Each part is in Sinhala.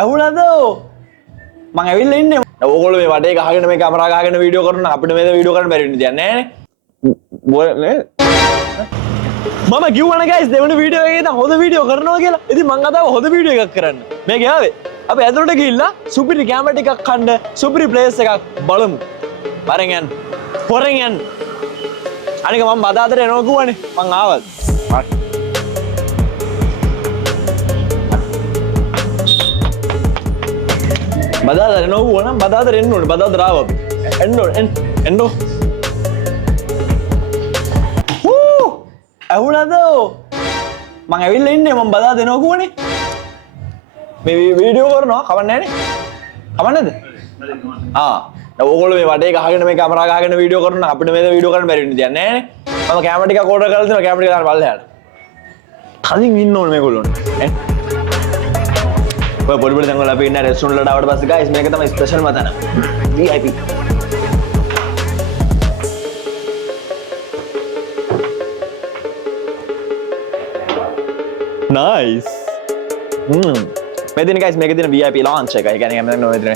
ඇහුණද මං ඇවිල්ලා ඉන්නේ ඕගොල්ලෝ මේ වටේ ගහගෙන මේ කැමරා ගහගෙන වීඩියෝ කරන අපිට මේ වීඩියෝ කරන්න බැරි වෙන්නේ දැන් නෑනේ මම කිව්වනේ guys දෙවෙනි වීඩියෝ එකේ දැන් හොඳ වීඩියෝ කරනවා කියලා. ඉතින් මං අදාව හොඳ වීඩියෝ එකක් කරන්න. මේ ගියාවේ අපි ඇතුළට ගිහිල්ලා සුපිරි කැමරා ටිකක් ගන්න සුපිරි ප්ලේස් එකක් බලමු. වරෙන් යන්න. හොරෙන් යන්න. අනික මම බදාදට එනවා කිව්වනේ. මං ආවත්. බදාදට එනවා කිව්වා නම් බදාදට එන්න ඕනේ. බදාදට ආවා අපි. එන්න ඕනේ. එන්න. ඇහුණද මං ඇවිල්ලා ඉන්නේ මම බදා දෙනවා කිව්වනේ. මේ වීඩියෝ කරනවා කවන්නේ නැහනේ. කවන්නේද? දැන් ඕගොල්ලෝ මේ වටේ ගහගෙන මේ කැමරා ගහගෙන වීඩියෝ කරනවා අපිට මේ වීඩියෝ කරන්න බැරි වෙන්නේ දැන් නෑනේ. මම කැමරා ටිකක් ඕඩර් කරලා දෙනවා කැමරා ටික දාන්න පල්ලෙහාට. කලින් ඉන්න ඕනේ මේගොල්ලෝනේ. ඔය පොඩි පොඩි තැන් වල අපි ඉන්න රෙස්ටොරන්ට් වලට ආවට පස්සේ guys මේක තමයි ස්පෙෂල්ම තැන. VIP. Nice. මේ දින guys මේක දින VIP launch එක. ඒ කියන්නේ මම ඔය දින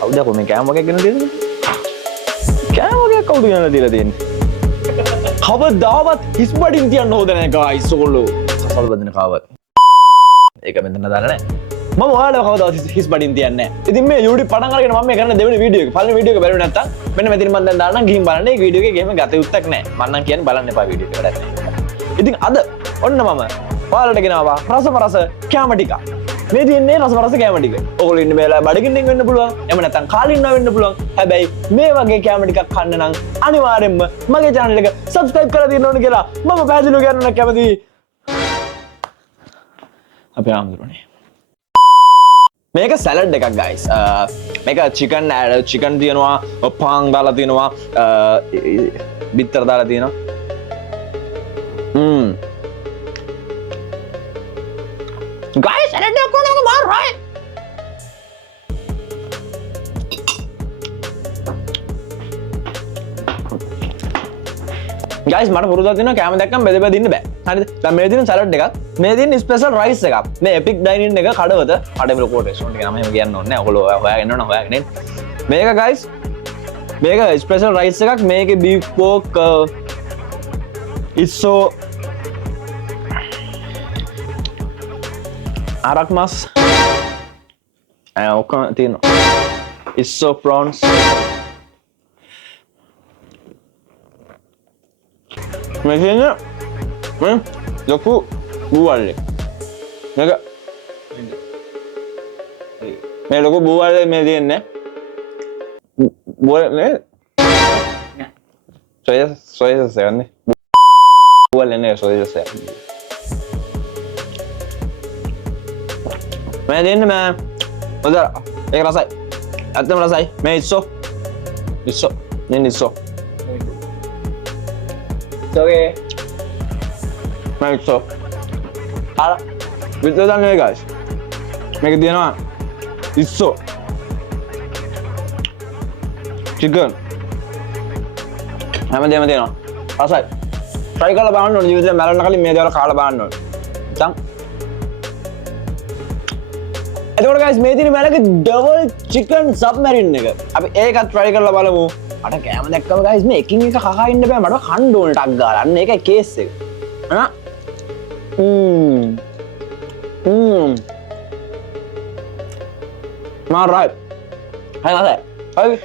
කවුද කො මේ කෑම වගේ ගෙන දෙන්නේ? කෑම වගේ කවුද ගෙන දීලා දෙන්නේ? කවදාවත් හිස් බඩින් තියන්න හොද නැහැ guys ඕගොල්ලෝ. සසල් බදින කාවත්. ඒක මෙතන දාලා නැහැ. මම ඔයාලව කවදාවත් හිස් බඩින් තියන්නේ නැහැ. ඉතින් මේ YouTube පටන් අරගෙන මම මේ කරන දෙවෙනි වීඩියෝ එක. පළවෙනි වීඩියෝ එක බැලුවේ නැත්තම් මෙන්න මෙතන මම දැන් දාන්නම් ගිහින් බලන්න. මේ වීඩියෝ එකේ ගෙම ගත යුත්තක් නැහැ. මම නම් කියන්නේ බලන්න එපා වීඩියෝ එක වැඩක් නැහැ. ඉතින් අද ඔන්න මම ඔයාලට ගෙනාවා රස කැම ටික. මේ තියෙන්නේ රස කැම ටික. ඔයගොල්ලෝ ඉන්න මේලා බඩගින්නෙන් වෙන්න පුළුවන්. එහෙම නැත්නම් කාලින්නවා වෙන්න පුළුවන්. හැබැයි මේ වගේ කැම ටිකක් කන්න නම් අනිවාර්යෙන්ම මගේ channel එක subscribe කරලා තියෙන්න ඕනේ කියලා මම පැහැදිලිව කියන්න කැමතියි. අපි ආම්දුරනේ. මේක සැලඩ් එකක් guys. මේක chicken තියෙනවා, පාන් දාලා තියෙනවා, බිත්තර දාලා තියෙනවා. Guys, salad එක කොහොමද මාරුයි? Guys මට පුරුද්දක් තියෙනවා කැම දැක්කම බෙද බෙද ඉන්න බෑ. හරිද? දැන් මේ දින සලාඩ් එකක්. මේ දින ස්පෙෂල් රයිස් එකක්. මේ එපික් ඩයිනින් එක කඩවත කඩේ ලොකෝ රෙස්ටොරන්ට් එක නම එහෙම කියන්න ඕනේ නැහැ. ඔයගොල්ලෝ හොයාගෙන යනවා හොයාගෙන එන්න. මේක guys මේක ස්පෙෂල් රයිස් එකක්. මේකේ beef pork ඉස්සෝ arak mas ඔක්කොම තියෙනවා ඉස්සෝ prawns මේ කියන්නේ ලොකු බූවල්ලේ මේ ලොකු බූවල්ලේ මේ තියෙන්නේ බූවල්ලේ soya සෙවන්නේ බූවල්ලේ නේ soya සෙවන්නේ මේ දෙන්න මම හොඳ ඒක රසයි ඇත්තම රසයි මේ ඉස්සෝ නේ ඉස්සෝ okay මේ ඉස්සෝ ආ විතර දන්නේ guys මේක දිනනවා ඉස්සෝ chicken හැමදේම දෙනවා රසයි try කරලා බලන්න ඕනේ ජීවිතේ මැරෙන්න කලින් මේ දේවල් කාලා බලන්න ඕනේ දැන් එතකොට guys මේ දින මැලක double chicken submarine එක. අපි ඒකත් try කරලා බලමු. අර කෑම දැක්කම guys මේ එකින් එක කකා ඉන්න බෑ මට කන්න ඕන ටක් ගාලා. අන්න ඒකයි කේස් එක. right. හරි.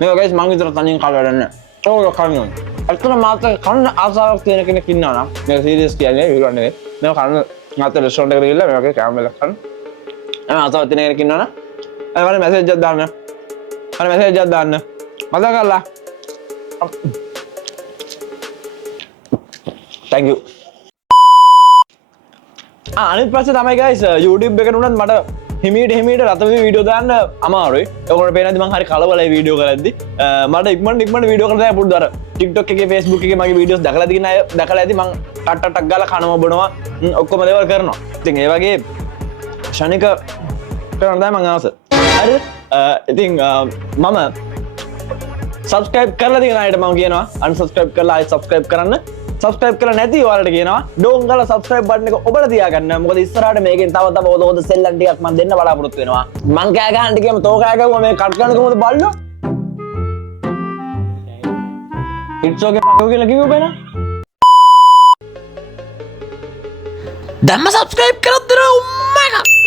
මේක guys මං විතර තනියෙන් කාලා වැඩක් නෑ. ඕක කන්න ඕනේ. අතන මාත් කන්න ආසාවක් තියෙන කෙනෙක් ඉන්නවා නම් මේක සීරියස් කියන්නේ විරුවන් නෙවෙයි. මේක කන්න මාත් රෙස්ටොරන්ට් එකට ගිහලා මේක කෑම වල කන්න. අසාවත් තියෙන කෙනෙක් ඉන්නවනම් මට මැසේජ් එකක් දාන්න. මට මැසේජ් එකක් දාන්න. මතක කරලා. Thank you. අනිත් ප්‍රශ්නේ තමයි guys YouTube එකට උනත් මට හිමීට රතවි වීඩියෝ දාන්න අමාරුයි. ඔයගොල්ලෝ පේනවාද මම හරි කලබලයි වීඩියෝ කරද්දි. මට ඉක්මනට වීඩියෝ කරලා දැන් පුරුදු අර TikTok එකේ Facebook එකේ මගේ වීඩියෝස් දැකලා තියෙන අය දැකලා ඇති මම ටක් ගාලා කනවා බොනවා ඔක්කොම දේවල් කරනවා. ඉතින් ඒ වගේ ශනික කරන්න තමයි මම ආස. හරිද? ඉතින් මම subscribe කරලා තියෙන අයට මම කියනවා unsubscribe කරලා ආයෙ subscribe කරන්න. subscribe කරලා නැති ඔයාලට කියනවා ඩෝන් ගාලා subscribe button එක ඔබලා තියාගන්න. මොකද ඉස්සරහට මේකෙන් තව ඔද සෙල්ලම් ටිකක් මම දෙන්න බලාපොරොත්තු වෙනවා. මං කෑ ගහන්න ගියම තෝ කෑ ගහුවා මේ කට් කරන කොහොමද බල්ලෝ? it's okay පකෝ කියලා කිව්ව බෑන. දැම්ම subscribe කරත් දෙනවා උම්මා එක